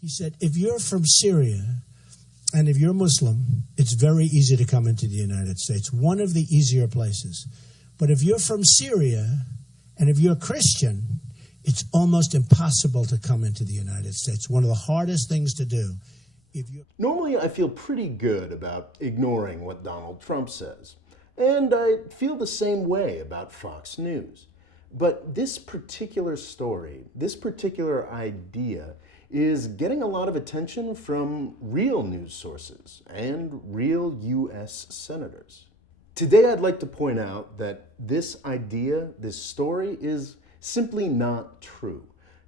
He said, if you're from Syria and if you're Muslim, it's very easy to come into the United States, one of the easier places. But if you're from Syria and if you're Christian, it's almost impossible to come into the United States. One of the hardest things to do. Normally, I feel pretty good about ignoring what Donald Trump says. And I feel the same way about Fox News. But this particular story, this particular idea, is getting a lot of attention from real news sources and real U.S. senators. Today, I'd like to point out that this idea, this story, is simply not true.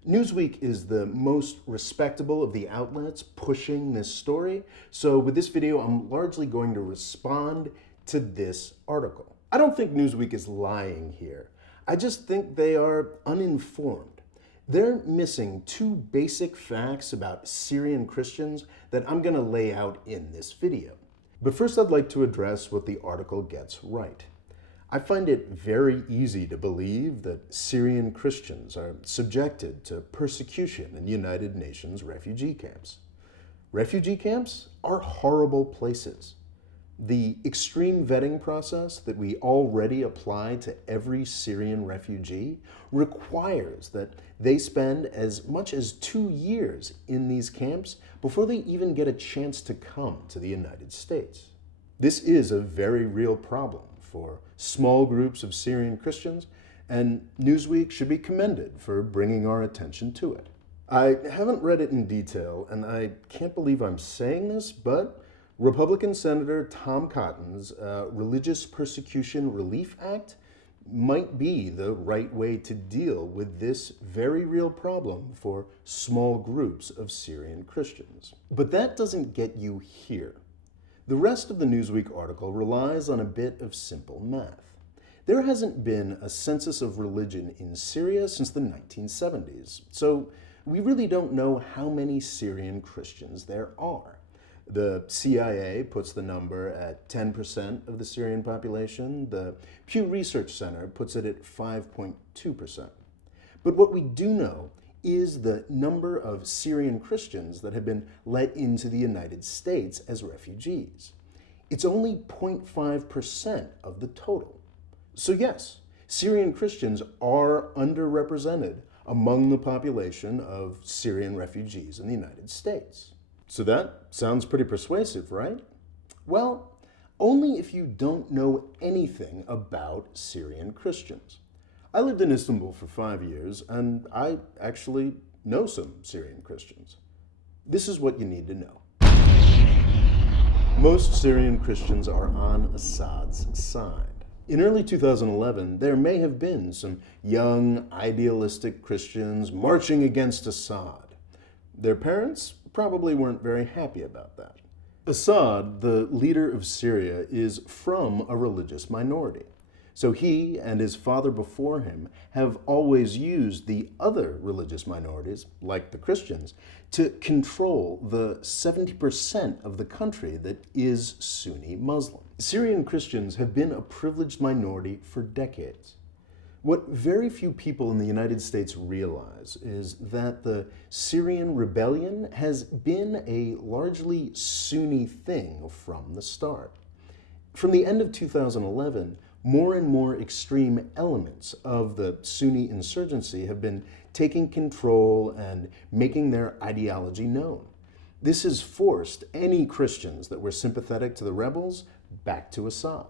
Newsweek is the most respectable of the outlets pushing this story, so with this video, I'm largely going to respond to this article. I don't think Newsweek is lying here. I just think they are uninformed. They're missing two basic facts about Syrian Christians that I'm going to lay out in this video. But first, I'd like to address what the article gets right. I find it very easy to believe that Syrian Christians are subjected to persecution in United Nations refugee camps. Refugee camps are horrible places. The extreme vetting process that we already apply to every Syrian refugee requires that they spend as much as 2 years in these camps before they even get a chance to come to the United States. This is a very real problem for small groups of Syrian Christians, and Newsweek should be commended for bringing our attention to it. I haven't read it in detail, and I can't believe I'm saying this, but Republican Senator Tom Cotton's Religious Persecution Relief Act might be the right way to deal with this very real problem for small groups of Syrian Christians. But that doesn't get you here. The rest of the Newsweek article relies on a bit of simple math. There hasn't been a census of religion in Syria since the 1970s, so we really don't know how many Syrian Christians there are. The CIA puts the number at 10% of the Syrian population. The Pew Research Center puts it at 5.2%. But what we do know is the number of Syrian Christians that have been let into the United States as refugees. It's only 0.5% of the total. So yes, Syrian Christians are underrepresented among the population of Syrian refugees in the United States. So that sounds pretty persuasive, right? Well, only if you don't know anything about Syrian Christians. I lived in Istanbul for 5 years, and I actually know some Syrian Christians. This is what you need to know. Most Syrian Christians are on Assad's side. In early 2011, there may have been some young, idealistic Christians marching against Assad. Their parents probably weren't very happy about that. Assad, the leader of Syria, is from a religious minority. So he and his father before him have always used the other religious minorities, like the Christians, to control the 70% of the country that is Sunni Muslim. Syrian Christians have been a privileged minority for decades. What very few people in the United States realize is that the Syrian rebellion has been a largely Sunni thing from the start. From the end of 2011, more and more extreme elements of the Sunni insurgency have been taking control and making their ideology known. This has forced any Christians that were sympathetic to the rebels back to Assad.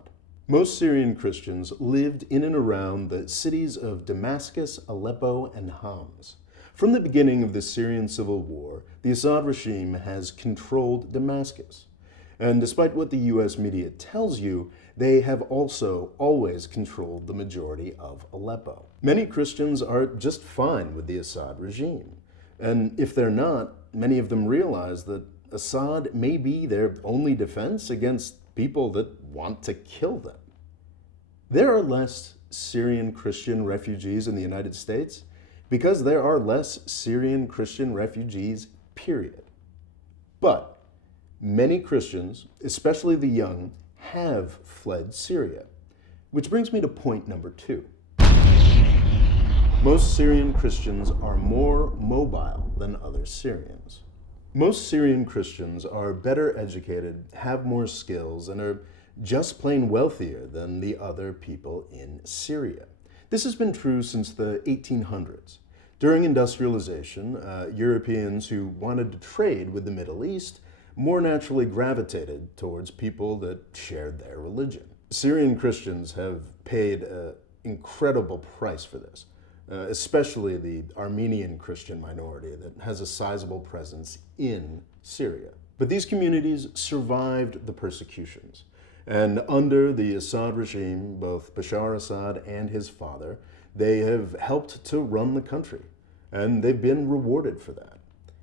Most Syrian Christians lived in and around the cities of Damascus, Aleppo, and Homs. From the beginning of the Syrian civil war, the Assad regime has controlled Damascus. And despite what the US media tells you, they have also always controlled the majority of Aleppo. Many Christians are just fine with the Assad regime. And if they're not, many of them realize that Assad may be their only defense against people that want to kill them. There are less Syrian Christian refugees in the United States because there are less Syrian Christian refugees, period. But many Christians, especially the young, have fled Syria, which brings me to point number 2. Most Syrian Christians are more mobile than other Syrians. Most Syrian Christians are better educated, have more skills, and are just plain wealthier than the other people in Syria. This has been true since the 1800s. During industrialization, Europeans who wanted to trade with the Middle East more naturally gravitated towards people that shared their religion. Syrian Christians have paid an incredible price for this, especially the Armenian Christian minority that has a sizable presence in Syria. But these communities survived the persecutions. And under the Assad regime, both Bashar Assad and his father, they have helped to run the country, and they've been rewarded for that.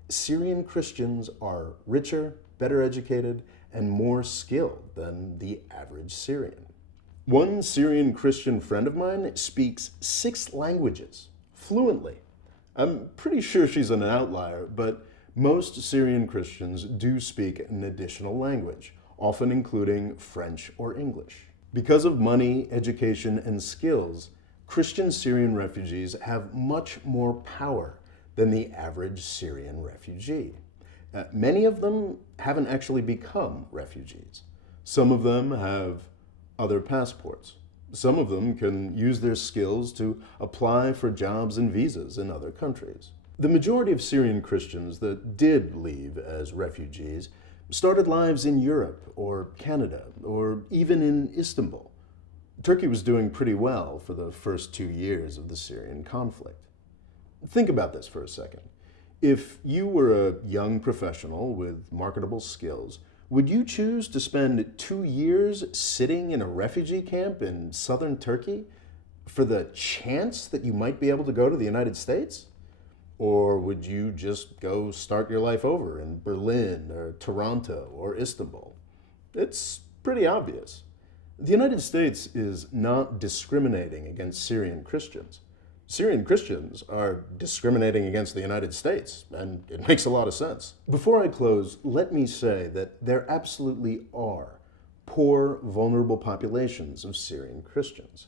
Syrian Christians are richer, better educated, and more skilled than the average Syrian. One Syrian Christian friend of mine speaks 6 languages fluently. I'm pretty sure she's an outlier, but most Syrian Christians do speak an additional language, often including French or English. Because of money, education, and skills, Christian Syrian refugees have much more power than the average Syrian refugee. Many of them haven't actually become refugees. Some of them have other passports. Some of them can use their skills to apply for jobs and visas in other countries. The majority of Syrian Christians that did leave as refugees started lives in Europe or Canada or even in Istanbul. Turkey was doing pretty well for the first 2 years of the Syrian conflict. Think about this for a second. If you were a young professional with marketable skills, would you choose to spend 2 years sitting in a refugee camp in southern Turkey for the chance that you might be able to go to the United States? Or would you just go start your life over in Berlin or Toronto or Istanbul? It's pretty obvious. The United States is not discriminating against Syrian Christians. Syrian Christians are discriminating against the United States, and it makes a lot of sense. Before I close, let me say that there absolutely are poor, vulnerable populations of Syrian Christians.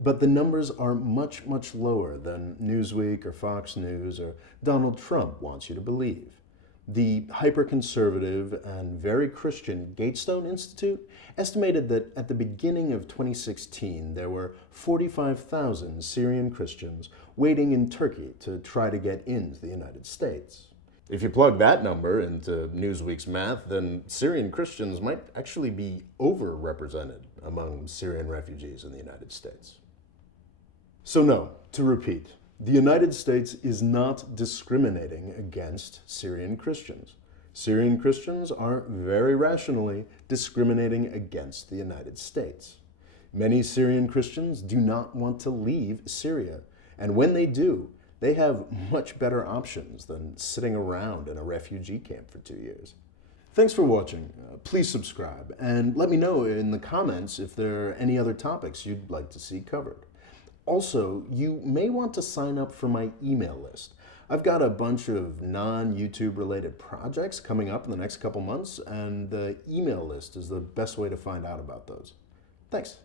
But the numbers are much, much lower than Newsweek or Fox News or Donald Trump wants you to believe. The hyper-conservative and very Christian Gatestone Institute estimated that at the beginning of 2016, there were 45,000 Syrian Christians waiting in Turkey to try to get into the United States. If you plug that number into Newsweek's math, then Syrian Christians might actually be overrepresented among Syrian refugees in the United States. So no, to repeat, the United States is not discriminating against Syrian Christians. Syrian Christians are very rationally discriminating against the United States. Many Syrian Christians do not want to leave Syria, and when they do, they have much better options than sitting around in a refugee camp for 2 years. Thanks for watching. Please subscribe, and let me know in the comments if there are any other topics you'd like to see covered. Also, you may want to sign up for my email list. I've got a bunch of non-YouTube related projects coming up in the next couple months, and the email list is the best way to find out about those. Thanks.